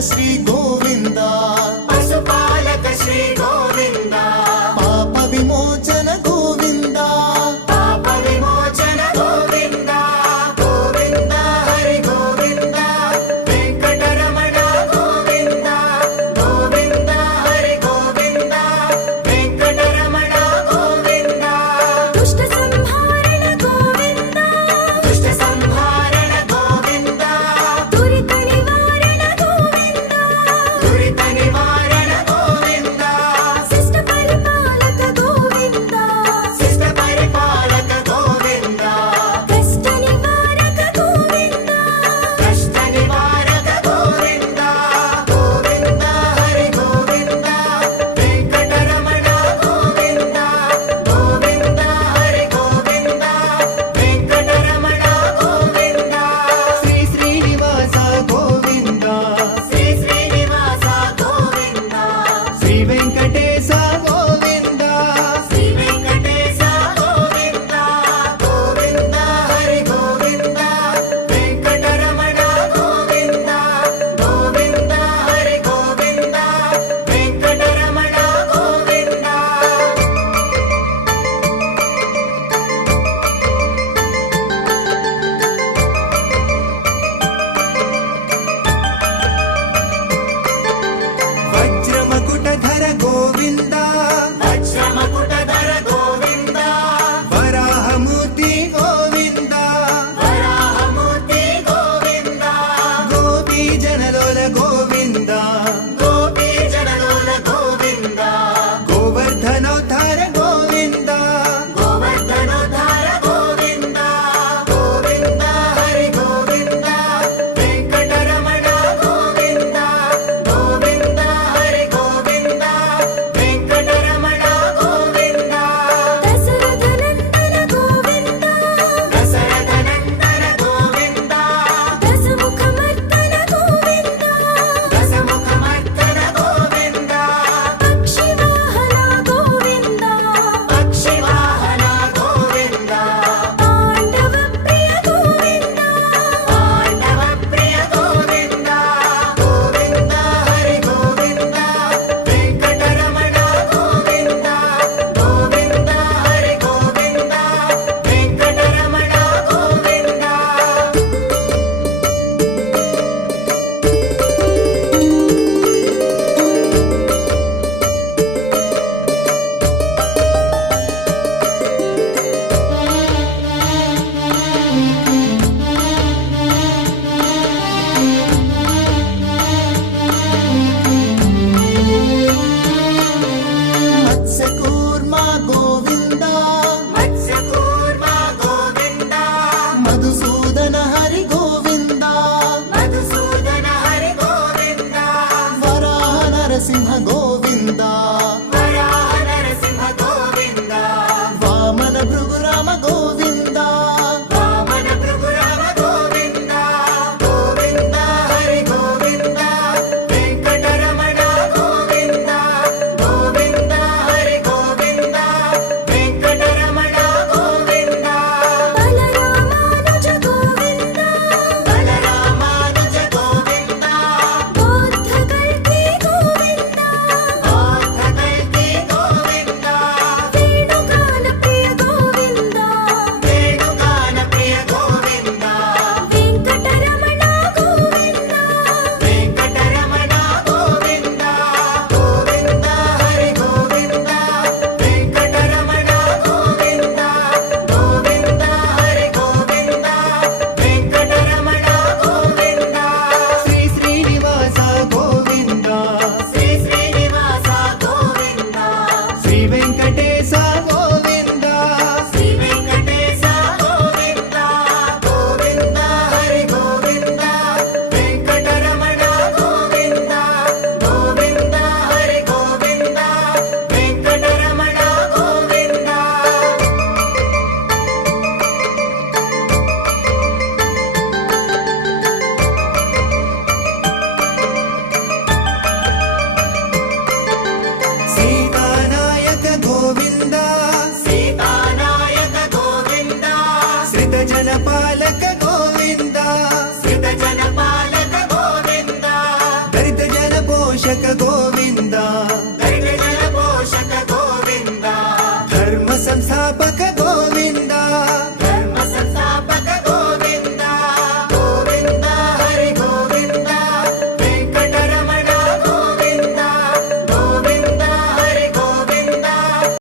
శ్రీ గోవింద పశుపాలక శ్రీ గోవింద పాప విమోచన గోవింద పాప విమోచన గోవింద గోవింద హరి గోవింద వెంకటరమణ గోవింద గోవింద హరి గోవింద వెంకటరమణ గోవింద దుష్ట సంహారణ గోవింద దుష్ట సంహారణ గోవింద దురిత నివారణ గోవింద దురిత నివారణ గోవింద శిష్ట పరిపాలక గోవింద శిష్ట పరిపాలక గోవింద కష్ట నివారక గోవింద కష్ట నివారక గోవింద గోవింద హరి గోవింద వెంకటరమణ గోవింద గోవింద హరి గోవింద వెంకటరమణ గోవింద శ్రీ శ్రీనివాస గోవింద శ్రీ శ్రీనివాస గోవింద శ్రీ వెంకటేశ గోవింద శ్రీ వెంకటేశ గోవింద గోవింద హరి గోవింద వెంకటరమణ గోవింద గోవింద హరి గోవింద వెంకటరమణ గోవింద వజ్రమకుటధర గోవింద వజ్రమకుటధర గోవింద వరాహమూర్తి గోవింద వరాహమూర్తి గోవింద గోపీ జనలోల గోవింద గోపీ జనలోల గోవింద గోవర్ధనోద్ధార గోవింద గోవర్ధనోద్ధార గోవింద గోవింద హరి గోవింద వెంకటరమణ గోవింద గోవింద హరి గోవింద వెంకటరమణ గోవింద దశరథనందన గోవింద దశరథనందన గోవింద దశముఖమర్దన గోవింద దశముఖమర్దన గోవింద పక్షివాహన గోవింద పక్షివాహన గోవింద పాండవ ప్రియ గోవింద పాండవ ప్రియ గోవింద గోవింద హరి గోవింద వెంకటరమణ గోవింద గోవింద హరి గోవింద వెంకటరమణ గోవింద మత్స్యకూర్మ గోవింద మత్స్యకూర్మ గోవింద మధుసూదన హరి గోవింద మధుసూదన హరి గోవింద వరాహ నరసింహ గోవింద వరాహ నరసింహ గోవింద వామన భృగురామ గోవింద వామన భృగురామ గోవింద గోవింద హరి గోవింద వెంకటరమణ గోవింద గోవింద హరి గోవింద వెంకటరమణ గోవింద బలరామానుజ గోవింద బలరామానుజ గోవింద బోద్ధకల్కి గోవింద బోద్ధకల్కి గోవింద వేణుగాన ప్రియ గోవింద వేణుగాన ప్రియ గోవింద వెంకటరమణ గోవింద వెంకటరమణ గోవింద గోవింద హరి గోవింద వెంకటరమణ గోవింద గోవింద హరి గోవింద వెంకటరమణ గోవింద శ్రీ శ్రీనివాస గోవింద శ్రీ శ్రీనివాస గోవింద శ్రీ వెంకటేశ గోవింద శ్రీ వెంకటేశ గోవింద గోవింద హరి గోవింద వెంకటరమణ గోవింద గోవింద హరి గోవింద వెంకటరమణ గోవింద సీతానాయక గోవింద సీతానాయక గోవింద శ్రితజనపాలక గోవింద శ్రితజనపాలక గోవింద రక్షక గోవింద